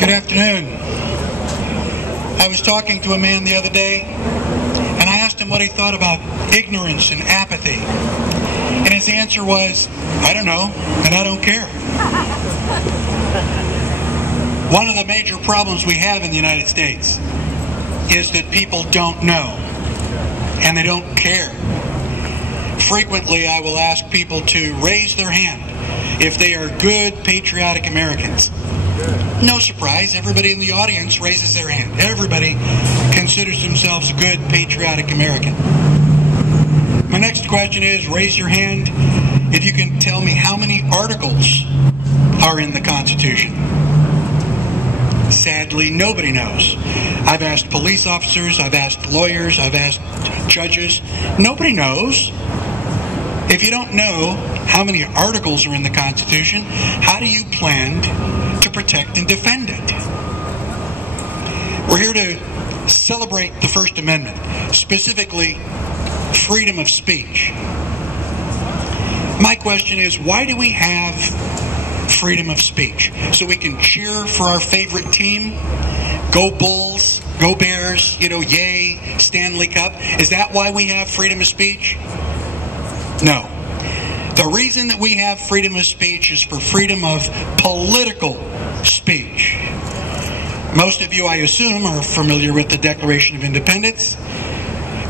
Good afternoon. I was talking to a man the other day, and I asked him what he thought about ignorance and apathy. And his answer was, I don't know, and I don't care. One of the major problems we have in the United States is that people don't know, and they don't care. Frequently, I will ask people to raise their hand if they are good, patriotic Americans. No surprise, everybody in the audience raises their hand. Everybody considers themselves a good, patriotic American. My next question is, raise your hand if you can tell me how many articles are in the Constitution. Sadly, nobody knows. I've asked police officers, I've asked lawyers, I've asked judges. Nobody knows. If you don't know how many articles are in the Constitution, how do you plan to protect and defend it? We're here to celebrate the First Amendment, specifically freedom of speech. My question is, why do we have freedom of speech? So we can cheer for our favorite team? Go Bulls, go Bears, yay, Stanley Cup. Is that why we have freedom of speech? No. The reason that we have freedom of speech is for freedom of political speech. Most of you, I assume, are familiar with the Declaration of Independence,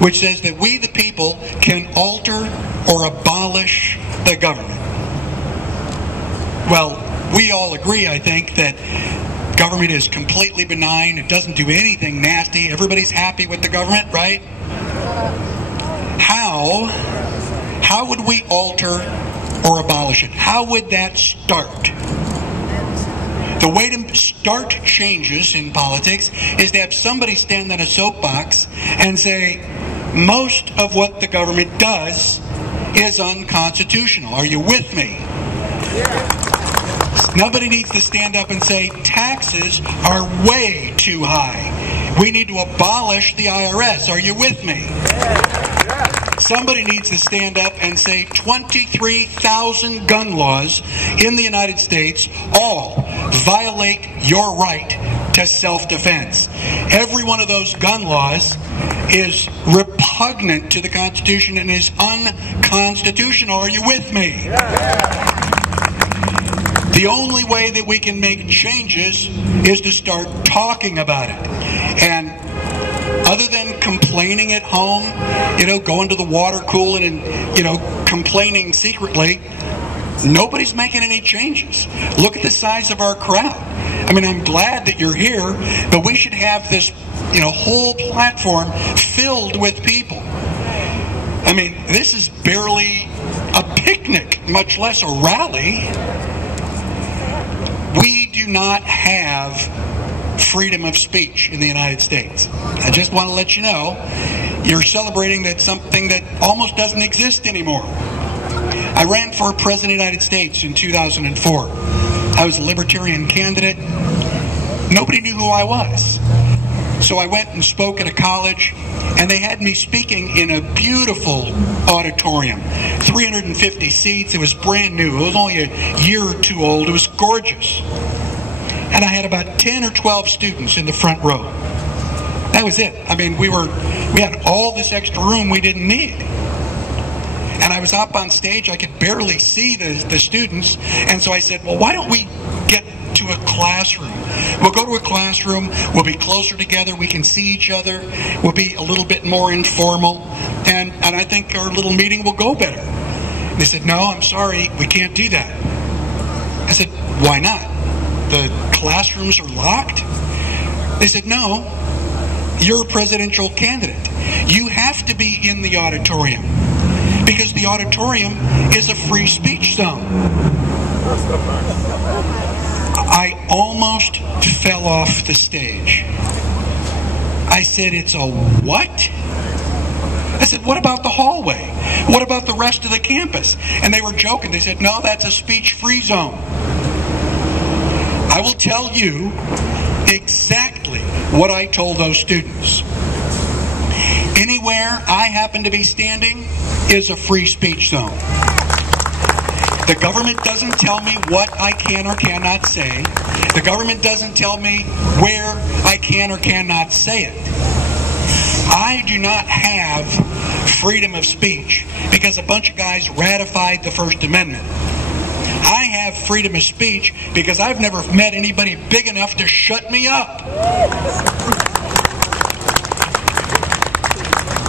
which says that we, the people, can alter or abolish the government. Well, we all agree, I think, that government is completely benign. It doesn't do anything nasty. Everybody's happy with the government, right? How would we alter or abolish it? How would that start? The way to start changes in politics is to have somebody stand on a soapbox and say, most of what the government does is unconstitutional. Are you with me? Nobody needs to stand up and say, taxes are way too high. We need to abolish the IRS. Are you with me? Somebody needs to stand up and say 23,000 gun laws in the United States all violate your right to self-defense. Every one of those gun laws is repugnant to the Constitution and is unconstitutional. Are you with me? The only way that we can make changes is to start talking about it. And other than complaining at home, going to the water cooler and, complaining secretly, nobody's making any changes. Look at the size of our crowd. I mean, I'm glad that you're here, but we should have this, whole platform filled with people. I mean, this is barely a picnic, much less a rally. We do not have freedom of speech in the United States. I just want to let you know, you're celebrating that something that almost doesn't exist anymore. I ran for President of the United States in 2004. I was a Libertarian candidate. Nobody knew who I was. So I went and spoke at a college, and they had me speaking in a beautiful auditorium, 350 seats. It was brand new. It was only a year or two old. It was gorgeous. And I had about 10 or 12 students in the front row. That was it. I mean, we had all this extra room we didn't need. And I was up on stage. I could barely see the students. And so I said, well, why don't we get to a classroom? We'll go to a classroom. We'll be closer together. We can see each other. We'll be a little bit more informal. And I think our little meeting will go better. They said, no, I'm sorry. We can't do that. I said, why not? The classrooms are locked? They said, no, you're a presidential candidate. You have to be in the auditorium because the auditorium is a free speech zone. I almost fell off the stage. I said, it's a what? I said, what about the hallway? What about the rest of the campus? And they were joking. They said, no, that's a speech-free zone. I will tell you exactly what I told those students. Anywhere I happen to be standing is a free speech zone. The government doesn't tell me what I can or cannot say. The government doesn't tell me where I can or cannot say it. I do not have freedom of speech because a bunch of guys ratified the First Amendment. I have freedom of speech because I've never met anybody big enough to shut me up.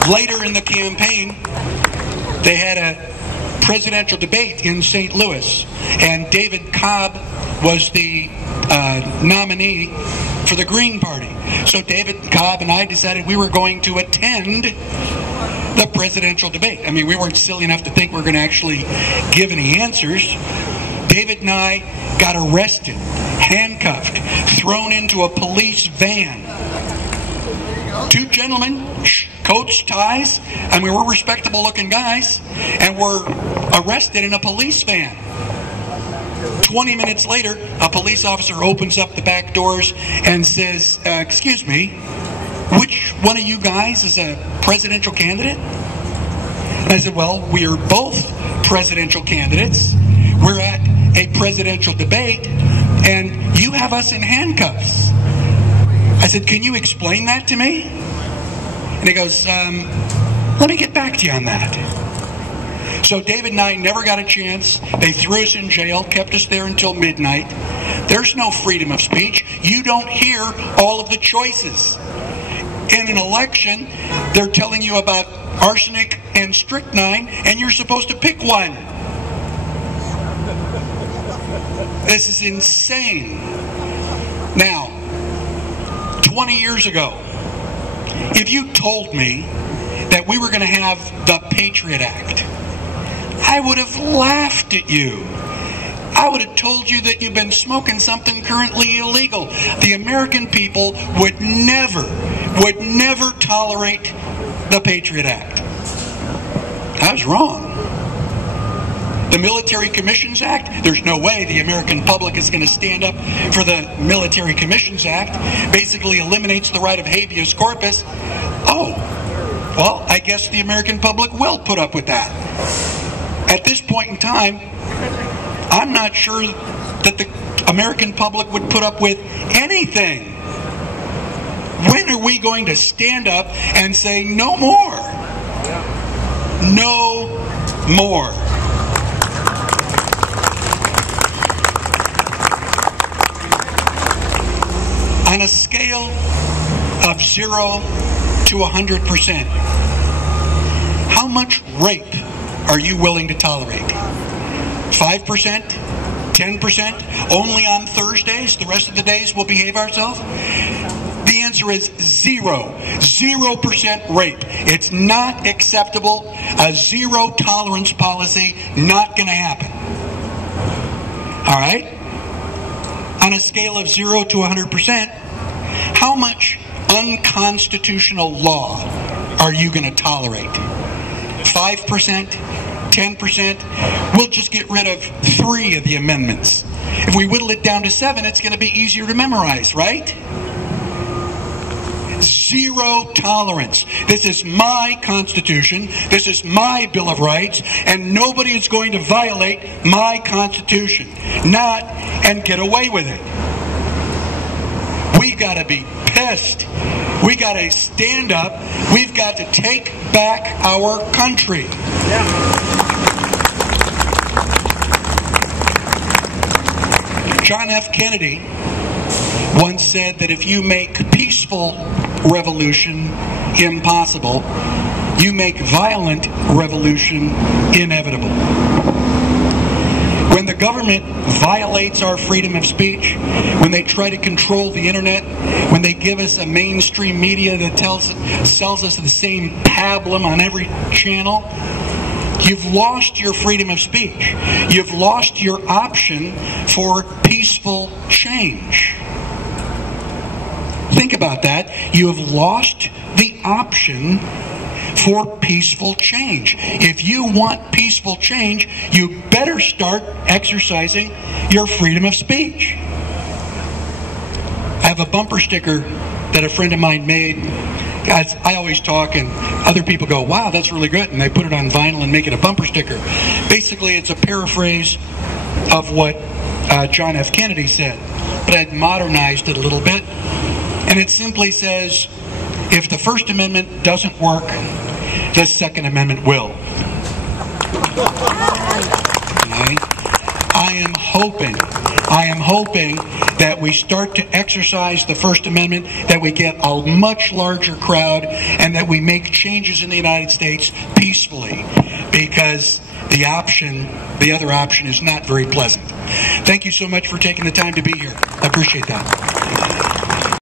Later in the campaign, they had a presidential debate in St. Louis, and David Cobb was the nominee for the Green Party. So David Cobb and I decided we were going to attend the presidential debate. I mean, we weren't silly enough to think we were going to actually give any answers. David and I got arrested, handcuffed, thrown into a police van. Two gentlemen, coats, ties, I mean, we're respectable looking guys, and we're arrested in a police van. 20 minutes later, a police officer opens up the back doors and says, excuse me, which one of you guys is a presidential candidate? And I said, well, we are both presidential candidates. We're at a presidential debate, and you have us in handcuffs. I said, can you explain that to me? And he goes, let me get back to you on that. So David and I never got a chance. They threw us in jail, kept us there until midnight. There's no freedom of speech. You don't hear all of the choices. In an election, they're telling you about arsenic and strychnine, and you're supposed to pick one. This is insane. Now, 20 years ago, if you told me that we were going to have the Patriot Act, I would have laughed at you. I would have told you that you've been smoking something currently illegal. The American people would never tolerate the Patriot Act. I was wrong. The Military Commissions Act, there's no way the American public is going to stand up for the Military Commissions Act. Basically eliminates the right of habeas corpus. Oh, well, I guess the American public will put up with that. At this point in time, I'm not sure that the American public would put up with anything. When are we going to stand up and say no more? No more. On a scale of 0 to 100%, how much rape are you willing to tolerate? 5%? 10%? Only on Thursdays? The rest of the days we'll behave ourselves? The answer is 0. 0% rape. It's not acceptable. A zero tolerance policy, not going to happen. All right? On a scale of 0 to 100%, how much unconstitutional law are you going to tolerate? 5%? 10%? We'll just get rid of 3 of the amendments. If we whittle it down to 7, it's going to be easier to memorize, right? 0 tolerance. This is my Constitution. This is my Bill of Rights, and nobody is going to violate my Constitution. Not and get away with it. We've got to be pissed. We got to stand up. We've got to take back our country. John F. Kennedy once said that if you make peaceful revolution impossible, you make violent revolution inevitable. When the government violates our freedom of speech, when they try to control the internet, when they give us a mainstream media that sells us the same pablum on every channel, you've lost your freedom of speech. You've lost your option for peaceful change. Think about that. You have lost the option for peaceful change. If you want peaceful change, you better start exercising your freedom of speech. I have a bumper sticker that a friend of mine made Guys, I always talk and other people go, wow, that's really good, and they put it on vinyl and make it a bumper sticker. Basically, it's a paraphrase of what John F. Kennedy said, but I'd modernized it a little bit, and it simply says, if the First Amendment doesn't work, the Second Amendment will. Okay? I am hoping that we start to exercise the First Amendment, that we get a much larger crowd, and that we make changes in the United States peacefully, because the other option is not very pleasant. Thank you so much for taking the time to be here. I appreciate that.